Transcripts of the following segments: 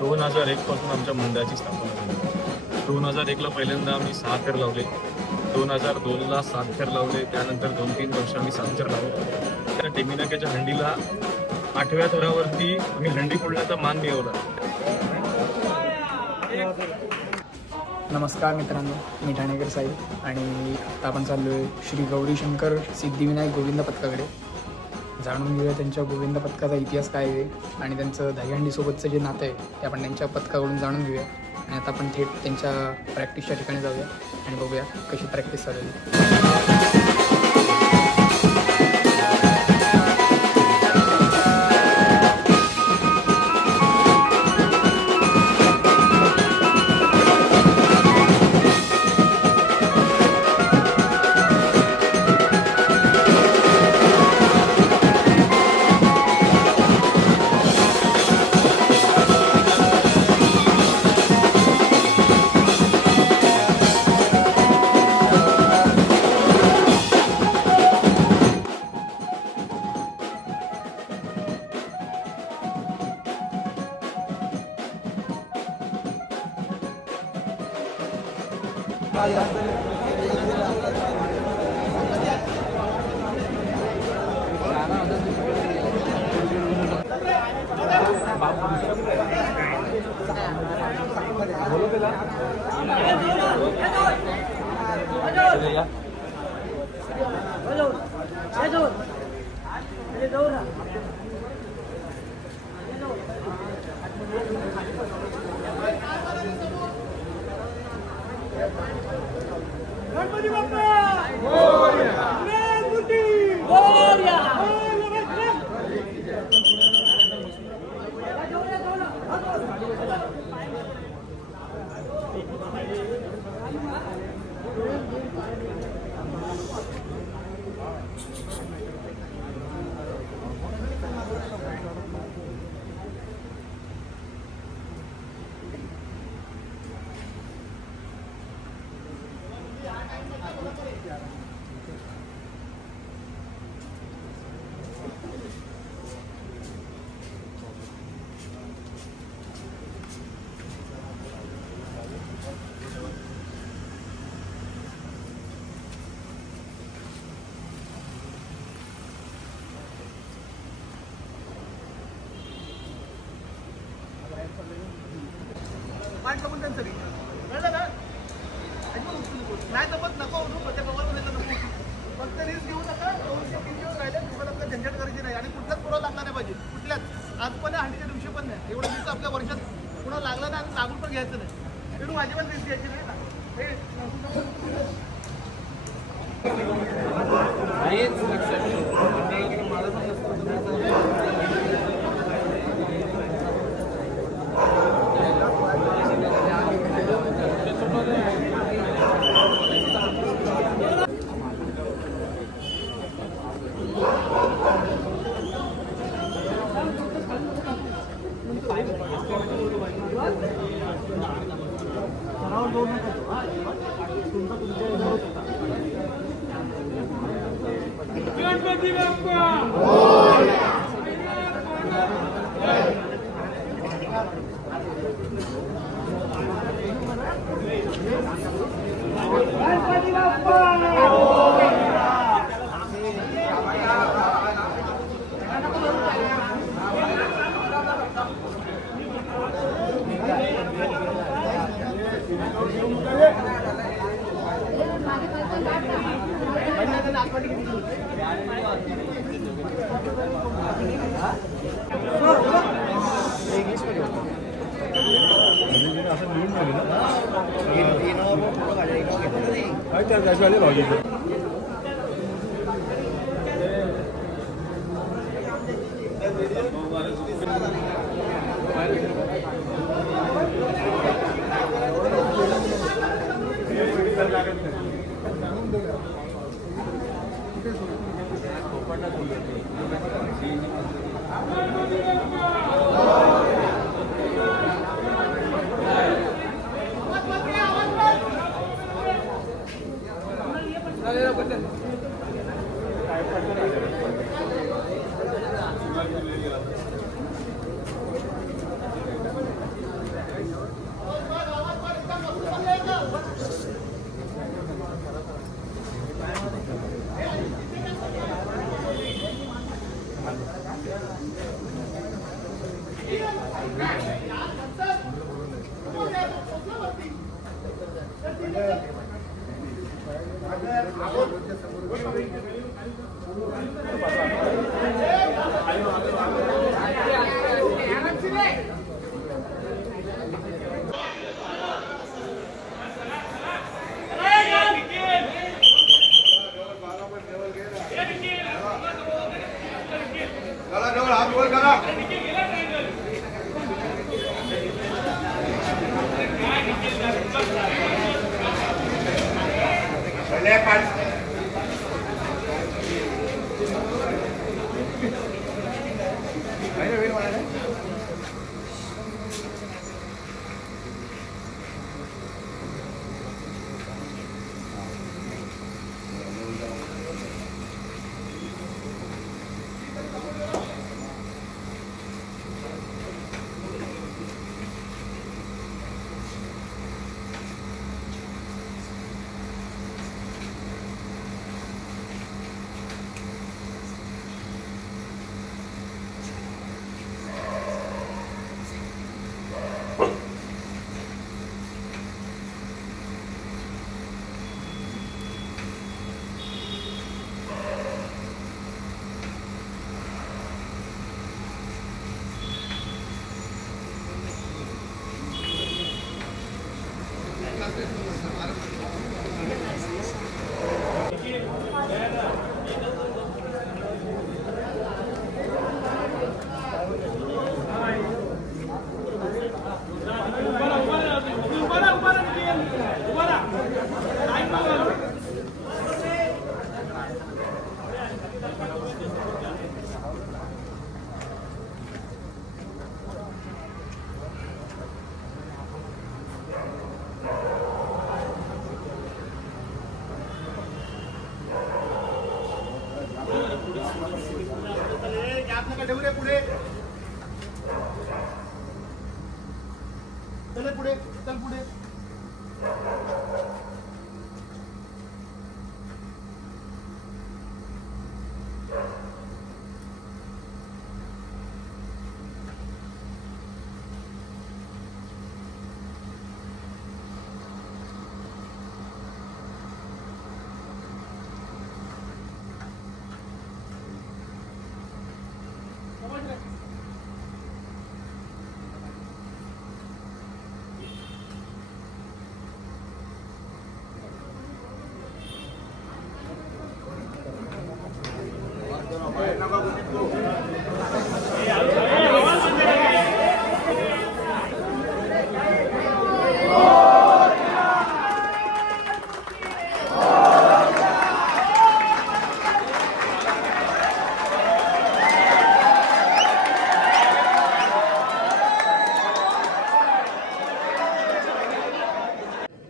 2001 पासून आमच्या मंडळाची स्थापना झाली. 2001ला पहिल्यांदा आम्ही 6 फेर लावले, 2002ला 7 फेर लावले, त्यानंतर 2-3 वर्ष आम्ही 7 फेर लावले. त्या टेमीनाक्याच्या हंडीला 8व्या थरावरती आम्ही हंडी फोडण्याचा मान मिळवला. नमस्कार मित्रांनो, मी ठाणेकर साई आणि आता आपण चाललो आहे श्री गौरीशंकर सिद्धिविनायक गोविंद पथकाकडे. जाणून घेऊया त्यांच्या गोविंद पथकाचा इतिहास काय आहे आणि त्यांचं दहीहंडीसोबतचं जे नातं आहे ते आपण त्यांच्या पथकाकडून जाणून घेऊया. आणि आता आपण थेट त्यांच्या प्रॅक्टिसच्या ठिकाणी जाऊया आणि बघूया कशी प्रॅक्टिस चालू आहे. नाही तर मग नको फक्त रिस्क घेऊ नका. 200-300 राहिले तुम्हाला आपल्या झंझट करायची नाही आणि कुठलाच पुढं लागला नाही पाहिजे. कुठल्याच आज पण हंडीच्या दिवशी पण नाही. एवढं दिवस आपल्या वर्षात पुढं लागला नाही आणि लागून पण घ्यायचं नाही. म्हणून माझी पण रिस्क घ्यायची नाही ना. गणपती बाप्पा पुढे चल पुढे चल पुढे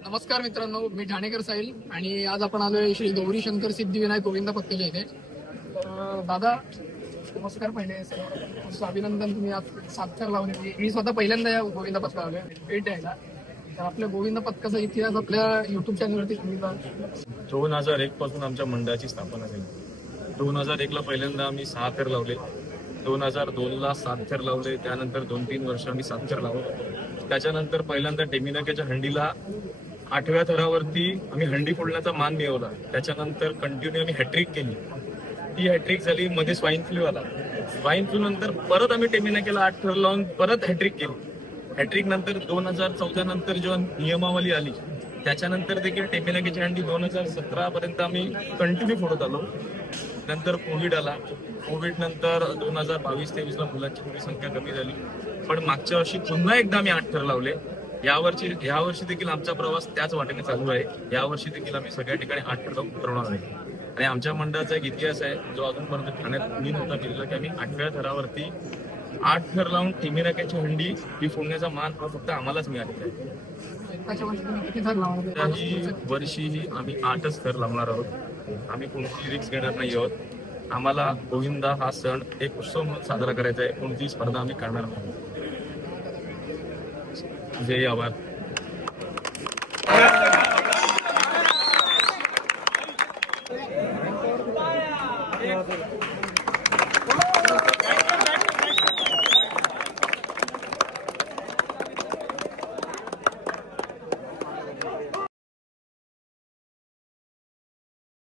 नमस्कार मित्रांनो, मी ठाणेकर साहिल आणि आज आपण आलोय श्री गौरी शंकर सिद्धिविनायक गोविंद पत्काच्या इथे. दादा नमस्कार. पहिले तुमचं अभिनंदन, तुम्ही आज 7 थर लावले. मी स्वतः पहिल्यांदा या गोविंद पत्का आलोय भेट द्यायला. तर आपल्या गोविंद पत्काचा इतिहास आपल्या युट्यूब चॅनलवरती तुम्ही 2001 पासून आमच्या मंडळाची स्थापना झाली. 2001 ला पहिल्यांदा आम्ही 6 थर लावले. 2002 ला 7 थर लावले. त्यानंतर 2-3 वर्ष आम्ही 7 थर लावले. त्याच्यानंतर पहिल्यांदा टेमिनाक्याच्या हंडीला 8व्या थरावरती आम्ही हंडी फोडण्याचा मान मिळवला. त्याच्यानंतर कंटिन्यू आम्ही हॅट्रिक केली. ती हॅट्रिक झाली. मध्ये स्वाईन फ्लू आला. स्वाईन फ्लू नंतर परत आम्ही टेमिनाक्याला 8 थर लावून परत हॅट्रिक केली. हॅट्रिक नंतर 2014 नंतर जेव्हा नियमावली आली त्याच्यानंतर देखील टेमिनाक्याची हंडी 2017 पर्यंत आम्ही कंटिन्यू फोडत आलो. नंतर कोविड आला. कोविड नंतर 2022-23 ला मुलांची थोडी संख्या कमी झाली. पण मागच्या वर्षी पुन्हा एकदा आम्ही 8 थर लावले. यावर्षी देखील आमचा प्रवास त्याच वाटेने चालू आहे. यावर्षी देखील आम्ही सगळ्या ठिकाणी 8 थर लावून उतरवणार आहे. आणि आमच्या मंडळाचा एक इतिहास आहे जो अजूनपर्यंत ठाण्यात मी नव्हता केलेला, की आम्ही 8व्या थरावरती 8 थर लावून टेमिनाक्याची हंडी ही फोडण्याचा मान हा फक्त आम्हालाच मिळालेला आहे. त्याही वर्षीही आम्ही 8च थर लावणार आहोत. आम्ही कोणतीही रिस्क घेणार नाही आहोत. आम्हाला गोविंदा हा सण एक उत्सव म्हणून साजरा करायचा आहे. कोणतीही स्पर्धा आम्ही करणार नाही. जय आभार.